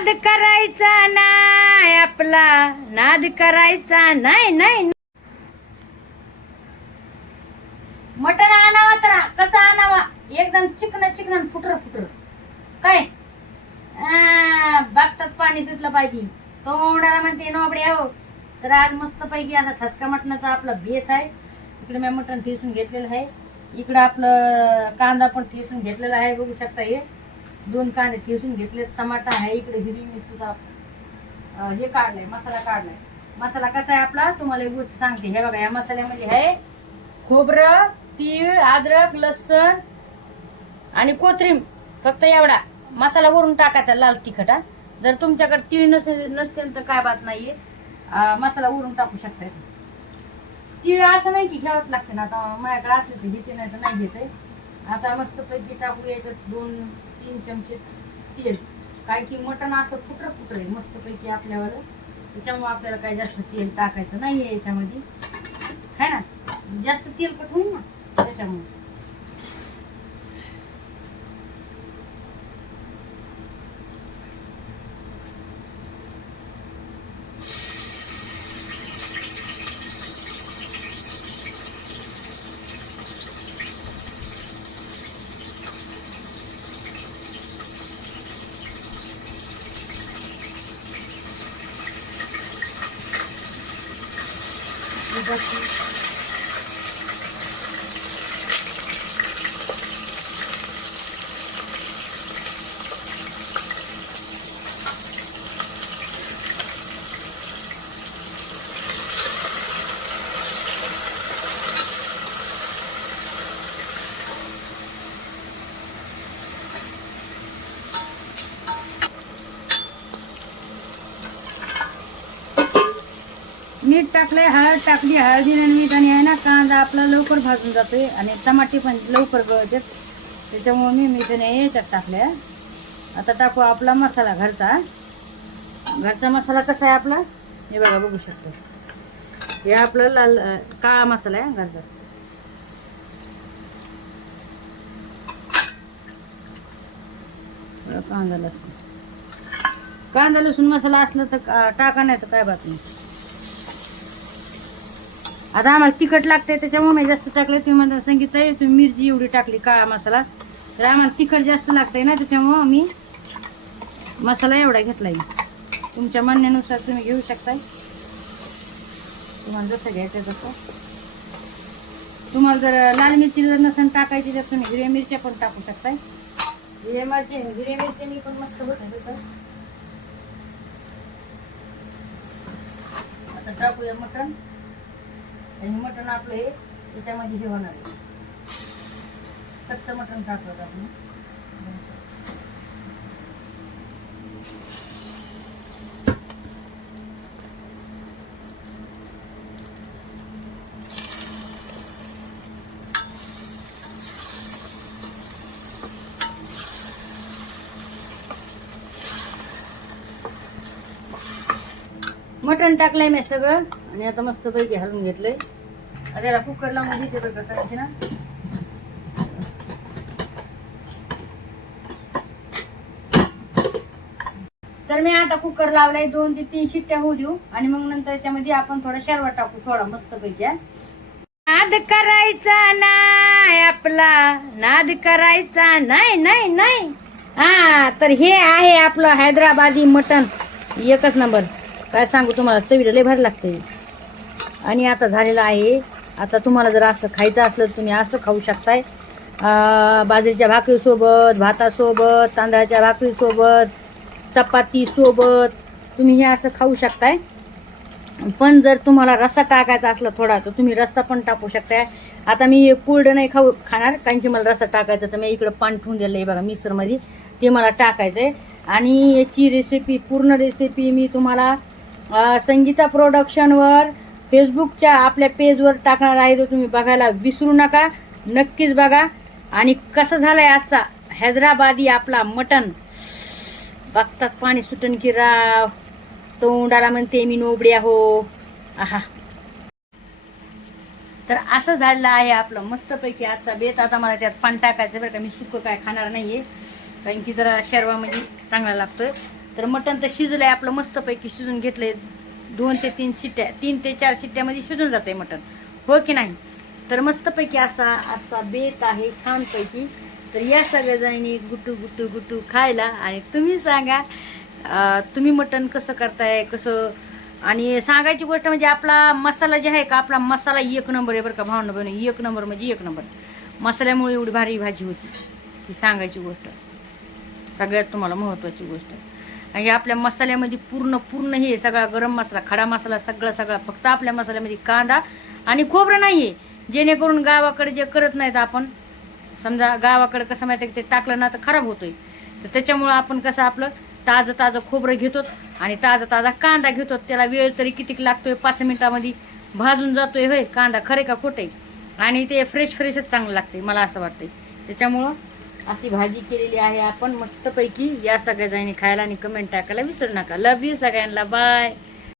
नाद करायचा नाही आपला. नाद करायचा नाही नाही. मटण आणावा तर कसा आणावा? एकदम चिकन चिकन फुटर फुटर. काय? आ, बागतात पाणी सुटलं पाहिजे. तोंडाला म्हणते नोबडे हो. तर आज मस्त पैकी असा ठसका मटणाचा आपला बेत आहे. इकडे मी मटण ठेसून घेतलेलं आहे. इकडं आपलं कांदा पण ठेसून घेतलेला आहे. बघू शकता हे. दोन कांदे ठेसून घेतले टमाटा आहे इकडे हिरवी मिरचीचा हे काढलंय मसाला काढलाय. मसाला कसा आहे आपला? तुम्हाला एक गोष्ट सांगते. हे बघा या मसाल्यामध्ये आहे खोबरं तीळ अद्रक लसण आणि कोथरीम फक्त एवढा. मसाला वरून टाकायचा लाल तिखट हा. जर तुमच्याकडे तीळ नसेल नसतील तर काय बात नाहीये. मसाला वरून टाकू शकता तीळ असं नाही की घ्यावंच लागते ना. आता माझ्याकडे असले तर घेते नाही तर नाही घेते आता मस्तपैकी टाकू याच्यात दोन तीन चमचे तेल. काय की मटण असं फुटर फुटर आहे मस्त पैकी आपल्यावर. त्याच्यामुळे आपल्याला काय जास्त तेल टाकायचं नाहीये याच्यामध्ये. है ना? जास्त तेलकट होईल ना? त्याच्यामुळे. побачення. मीठ टाकलंय हळद टाकली हळदीने आणि मीठ आणि आहे ना कांदा आपला लवकर भाजून जातोय आणि टमाटे पण लवकर गळतात. त्याच्यामुळे मी मीठने याच्यात टाकल्या. आता टाकू आपला मसाला घरचा. घरचा मसाला कसा आहे आपला? हे बघा बघू शकतो. हे आपलं लाल काळा मसाला आहे घरचा. कांदा लसूण. कांदा लसूण मसाला असला तर टाका नाही तर काय बात नाही. आता आम्हाला तिखट लागते त्याच्यामुळे मी जास्त टाकले तुम्ही मला सांगितलंय तुम्ही मिरची एवढी टाकली काळा मसाला? तर आम्हाला तिखट जास्त लागतंय ना त्याच्यामुळं मी मसाला एवढा घेतलाय. तुमच्या म्हणण्यानुसार तुम्ही घेऊ शकताय. तुम्हाला जसं घ्यायचं तसं. तुम्हाला जर लाल मिरची जर नसेल टाकायची तर तुम्ही हिरव्या मिरच्या पण टाकू शकताय. हिरव्या मिरची हिरव्या मिरच्यानी पण मस्त होतं तसं. आता टाकूया मटण. आणि मटण आपलं हे याच्यामध्ये हे होणार आहे. कच्चं मटण टाकलं आपण. मटण टाकलंय मी सगळं. आणि आता मस्त पैकी हलवून घेतलंय. आता याला कुकर लावून घेते बरं का करायचे ना? तर मी आता कुकर लावलाय दोन ते तीन शिट्ट्या होऊ देऊ. आणि मग नंतर याच्यामध्ये आपण थोडा शर्वा टाकू थोडा मस्त पैकी नाद करायचा नाही आपला नाद करायचा नाही नाही नाही. हा तर हे आहे आपलं हैदराबादी मटण एकच नंबर. काय सांगू तुम्हाला चवीला लय भारी लागते. आणि आता झालेलं आहे. आता तुम्हाला जर असं खायचं असलं तर तुम्ही असं खाऊ शकताय. बाजरीच्या भाकरीसोबत भातासोबत तांदळाच्या भाकरीसोबत चपातीसोबत तुम्ही हे असं खाऊ शकताय. पण जर तुम्हाला रस्सा टाकायचा असला थोडा तर तुम्ही रस्सा पण टाकू शकताय. आता मी कुरड नाही खाऊ खाणार कारण की मला रस्सा टाकायचा तर मी इकडं पान ठेवून दिलं आहे बघा मिक्सरमध्ये. ते मला टाकायचं आहे आणि याची रेसिपी पूर्ण रेसिपी मी तुम्हाला संगीता प्रोडक्शनवर फेसबुकच्या आपल्या पेजवर टाकणार आहे तो तुम्ही बघायला विसरू नका. नक्कीच बघा. आणि कसं झालं आहे आजचा? हैदराबादी आपला मटन बघतात पाणी सुटन की राव. तोंडाला म्हणते मी नोबड्या हो आहा. तर असं झालेलं आहे आपलं मस्तपैकी आजचा बेत. आता मला त्यात पाणी टाकायचं बरं का. मी सुकं काय खाणार नाही आहे कारण की जरा शर्वा म्हणजे चांगला लागतोय. तर मटण तर शिजलं आहे आपलं मस्तपैकी शिजून घेतलं आहे दोन ते तीन शिट्ट्या तीन ते चार शिट्ट्यामध्ये शिजून जाते मटण. हो की नाही? तर मस्तपैकी असा असा बेत आहे छानपैकी. तर या सगळ्याजणी गुटू गुटू गुटू खायला आणि तुम्ही सांगा तुम्ही मटण कसं करताय कसं? आणि सांगायची गोष्ट म्हणजे आपला मसाला जे आहे का आपला मसाला एक नंबर आहे बरं का भावना बहिणी एक नंबर म्हणजे एक नंबर. मसाल्यामुळे एवढी भारी भाजी होती ही सांगायची गोष्ट. सगळ्यात तुम्हाला महत्त्वाची गोष्ट. आणि आपल्या मसाल्यामध्ये पूर्ण पूर्ण हे सगळा गरम मसाला खडा मसाला सगळा सगळा फक्त आपल्या मसाल्यामध्ये कांदा आणि खोबरं नाही आहे जेणेकरून गावाकडे जे करत नाहीत आपण समजा गावाकडे कसं माहिती आहे की ते टाकलं ना तर खराब होतोय. तर त्याच्यामुळं आपण कसं आपलं ताजं ताजं खोबरं घेतो आणि ताजा ताजा कांदा घेतो. त्याला वेळ तरी कितीक लागतोय? पाच मिनिटामध्ये भाजून जातोय होय. कांदा खरे का खोटे? आणि ते फ्रेश फ्रेशच चांगलं लागते मला असं वाटतंय. त्याच्यामुळं अशी भाजी केलेली आहे. आपण मस्तपैकी या सगळ्या जाईने खायला आणि कमेंट टाकायला विसरू नका. लव यू सगळ्यांना. बाय